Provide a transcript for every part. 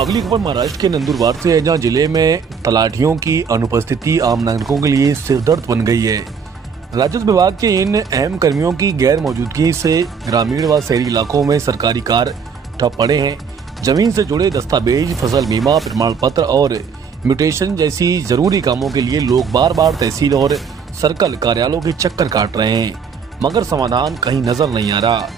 अगली खबर महाराष्ट्र के नंदुरबार से है, जहां जिले में तलाटियों की अनुपस्थिति आम नागरिकों के लिए सिरदर्द बन गई है। राजस्व विभाग के इन अहम कर्मियों की गैर मौजूदगी से ग्रामीण व शहरी इलाकों में सरकारी कार्य ठप पड़े हैं। जमीन से जुड़े दस्तावेज, फसल बीमा प्रमाण पत्र और म्यूटेशन जैसी जरूरी कामों के लिए लोग बार बार तहसील और सर्कल कार्यालयों के चक्कर काट रहे हैं, मगर समाधान कहीं नजर नहीं आ रहा।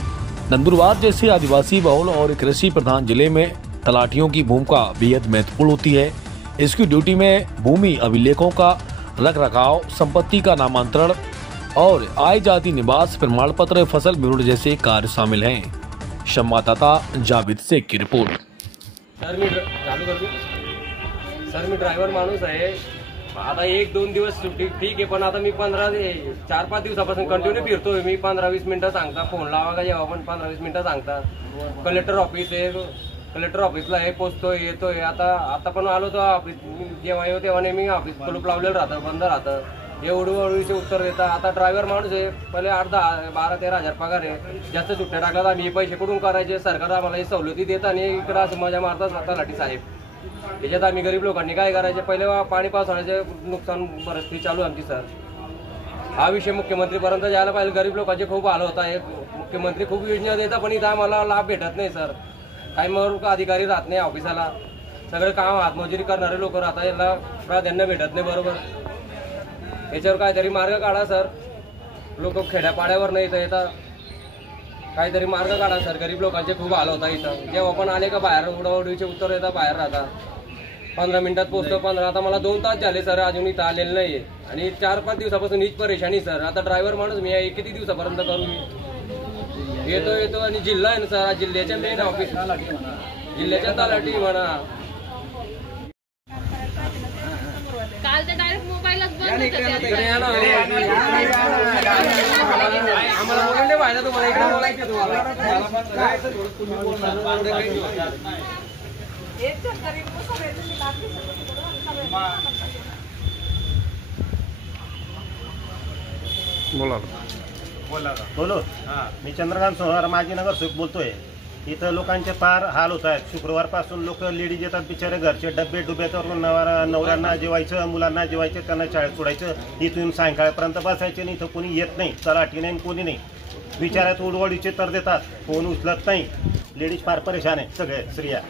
नंदुरबार जैसे आदिवासी बहुल और कृषि प्रधान जिले में तलाटियों की भूमिका बेहद महत्वपूर्ण होती है। इसकी ड्यूटी में भूमि अभिलेखों का रखरखाव, संपत्ति का नामांतरण और आय जाति निवास प्रमाण पत्र, फसल बीमा जैसे कार्य शामिल हैं। संवाददाता जावेद शेख की रिपोर्ट। सर मी ड्रायव्हर माणूस आहे। आता 1-2 दिवस सुट्टी ठीक आहे, पण आता मी 4-5 दिवसापासून कंटिन्यू फिरतोय। मी 15-20 मिनिटं सांगता, फोन लावा का जेव्हा पण 15-20 मिनिटं सांगता। कलेक्टर ऑफिस आहे, कलेक्टर ऑफिसला हे पोचतोय येतोय। आता पण आलो तर ऑफिस जेव्हा येऊ तेव्हा नेहमी ऑफिस कुलूप लावलेलं राहतं, बंद राहतं। एवढीचे उत्तर देतात। आता ड्रायव्हर माणूस आहे, पहिले 12-13 हजार पगार आहे। जास्त सुट्ट्या टाकला तर आम्ही पैसे कुठून करायचे? सरकार आम्हाला ही सवलती देत आणि इकडं असं मजा मारतात तलाठी साहेब। त्याच्यात आम्ही गरीब लोकांनी काय करायचे? पहिले पाणी पावसाळ्याचे नुकसान परिस्थिती चालू आमची सर। हा विषय मुख्यमंत्रीपर्यंत जायला पाहिजे। गरीब लोकांचे खूप हाल होत आहेत। मुख्यमंत्री खूप योजना देतात, पण इथं आम्हाला लाभ भेटत नाही सर। टाईमवर अधिकारी राहत नाही ऑफिसाला, सगळे काम हातमजुरी करणारे लोक राहतात, याला प्राधान्य भेटत नाही बरोबर। याच्यावर काहीतरी मार्ग काढा सर। लोक खेड्यापाड्यावर नाही येतात, काहीतरी मार्ग काढा सर। गरीब लोकांचे खूप हाल होता इथं। जेव्हा पण आले का बाहेर उडवडीचे उत्तर येतात, बाहेर राहतात। 15 मिनिटात पोहोचतो, 15 आता मला 2 तास झाले सर, अजून इथं आलेलं नाहीये। आणि 4-5 दिवसापासून हीच परेशानी सर। आता ड्रायव्हर माणूस मी आहे, किती दिवसापर्यंत करू मी? येतो आणि जिल्हा आहे ना सर, जिल्ह्याच्या मेन ऑफिस, जिल्ह्याच्या तलाठी म्हणा। काल ते डायरेक्ट मोबाईलच बंद होते। इकडे या ना, आम्हाला बोलून दे पाहिजे तुम्हाला, इकडे बोलायचं तुम्हाला। बोलो मी चंद्रकांत सोनार, माजी नगरसेवक बोलतोय। इथं लोकांचे फार हाल होत आहेत। शुक्रवारपासून लोक लेडीज येतात, बिचारे घरचे डबे करून नवऱ्यांना जेवायचं, मुलांना जेवायचं, त्यांना शाळेत सोडायचं। इथून सायंकाळपर्यंत बसायचे नाही, इथं कोणी येत नाही, तलाठी नाही, कोणी नाही। बिचाऱ्यात उडवडीचे तर देतात, फोन उचलत नाही। लेडीज फार परेशान आहे, सगळे स्त्रिया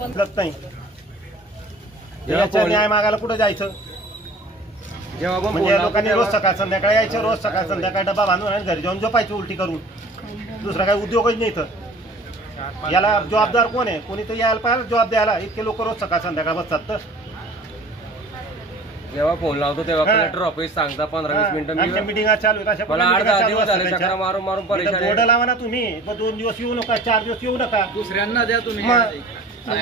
उचलत नाही। याचा न्याय मागायला कुठं जायचं? म्हणजे लोकांनी रोज सकाळ संध्याकाळी यायचं, रोज सकाळ संध्याकाळी डबा बांधून आणि घरी जाऊन झोपायचं उलटी करून। दुसरा काही उद्योगच नाही तर याला जबाबदार कोण आहे? कोणी तर यायला पाहिजे जबाब द्यायला। इतके लोक रोज सकाळ संध्याकाळ बसतात तर जेव्हा फोन लावतो तेव्हा कलेक्टर ऑफिस सांगता 15-20 मिनिटं मीटिंग चालू आहे। मला 8-10 दिवस झाले चक्रा मारून परेशान। बोर्ड लावा ना तुम्ही, 2 दिवस येऊ नका, 4 दिवस येऊ नका, दुसऱ्यांना द्या तुम्ही।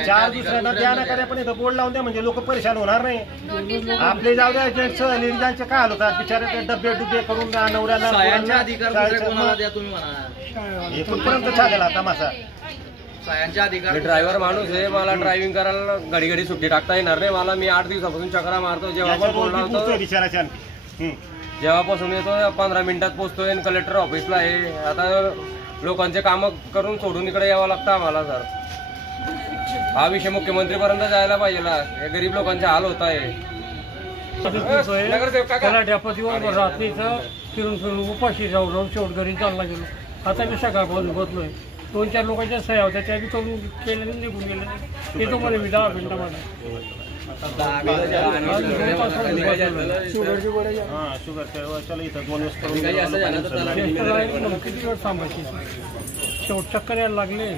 4 दुसऱ्यांना द्या ना करा, पण इथं बोर्ड लावून द्या, म्हणजे लोक परेशान होणार नाही। आपले जाऊ द्या, जेंट्स लेडीजांचे काय हाल होतात बिचारे, ते डबे करून नवऱ्याला द्या तुम्ही म्हणा। इथूनपर्यंत चालेल आता मासा। मी ड्रायव्हर माणूस आहे, मला ड्रायव्हिंग करायला घडी सुट्टी टाकता येणार नाही मला। मी 8 दिवसापासून चक्रा मारतो। जेव्हापासून येतो 15 मिनिटात पोहोचतोय, कलेक्टर ऑफिसला आहे। आता लोकांचे काम करून सोडून इकडे यावं लागतं आम्हाला सर। हा विषय मुख्यमंत्रीपर्यंत जायला पाहिजे ना, हे गरीब लोकांचे हाल होत आहे। रात्रीचं फिरून उपाशी जाऊन शेवट घरी चालला गेलो। आता मी सकाळपासून बसलोय, 2-4 लोकांच्या सह्या होत्या, त्या बी करून केल्या, निघून गेले। येतो म्हणे मी 10 मिनिटामध्ये। किती वेळ थांबायची? शेवट चक्कर यायला लागले।